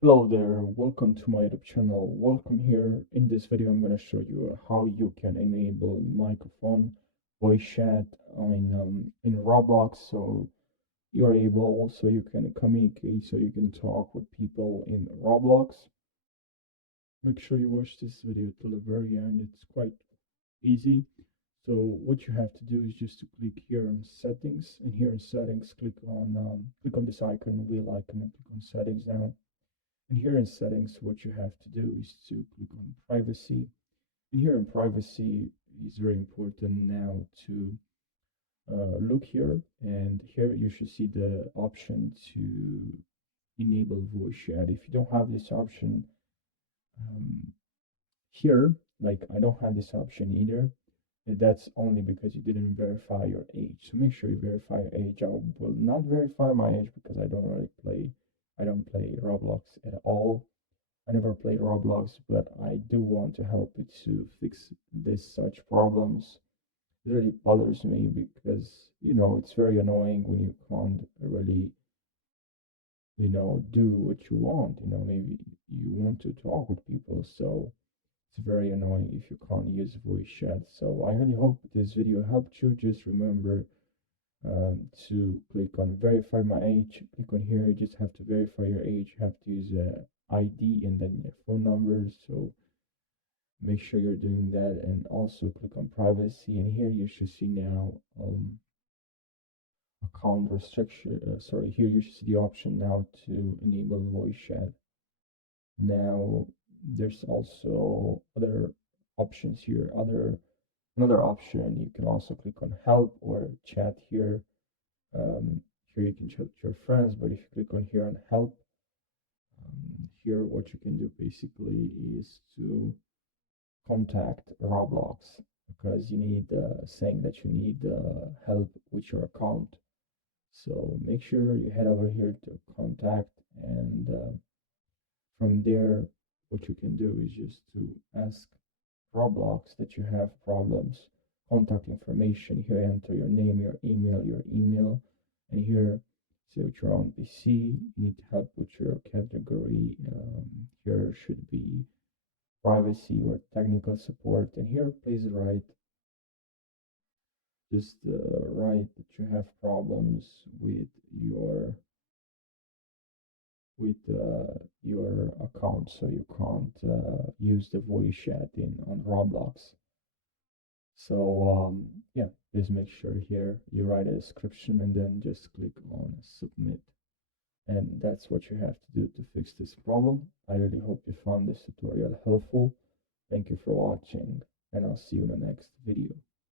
Hello there, welcome to my YouTube channel. Welcome here. In this video, I'm going to show you how you can enable microphone voice chat in Roblox, so you're able, so you can communicate, so you can talk with people in Roblox. Make sure you watch this video till the very end. It's quite easy. So what you have to do is just to click here on settings, and here in settings, click on this icon, wheel icon, and click on settings now. And here in settings, what you have to do is to click on privacy. And here in privacy, it's very important now to look here. And here you should see the option to enable voice chat. If you don't have this option um, here, like I don't have this option either, that's only because you didn't verify your age. So make sure you verify your age. I will not verify my age because I don't play Roblox at all. I never played Roblox, but I do want to help it to fix this such problems. It really bothers me because, it's very annoying when you can't really, do what you want. Maybe you want to talk with people, so it's very annoying if you can't use voice chat. So I really hope this video helped you. Just remember to click on verify my age. Click on here. You just have to verify your age. You have to use a ID and then your phone number. So make sure you're doing that, and also click on privacy. And here you should see now account restriction. Sorry, here you should see the option now to enable voice chat. Now there's also other options here. Another option, you can also click on help or chat here. Here you can chat with your friends, but if you click on here on help, here what you can do basically is to contact Roblox because you need saying that you need help with your account. So make sure you head over here to contact, and from there, what you can do is just to ask Roblox that you have problems. Contact information. Here, enter your name, your email, and here say what you're on PC. You need help with your category. Here should be privacy or technical support, and here please write just write that you have problems with your account, so you can't use the voice chat in on Roblox. So yeah, please make sure here you write a description and then just click on submit. And that's what you have to do to fix this problem. I really hope you found this tutorial helpful. Thank you for watching, and I'll see you in the next video.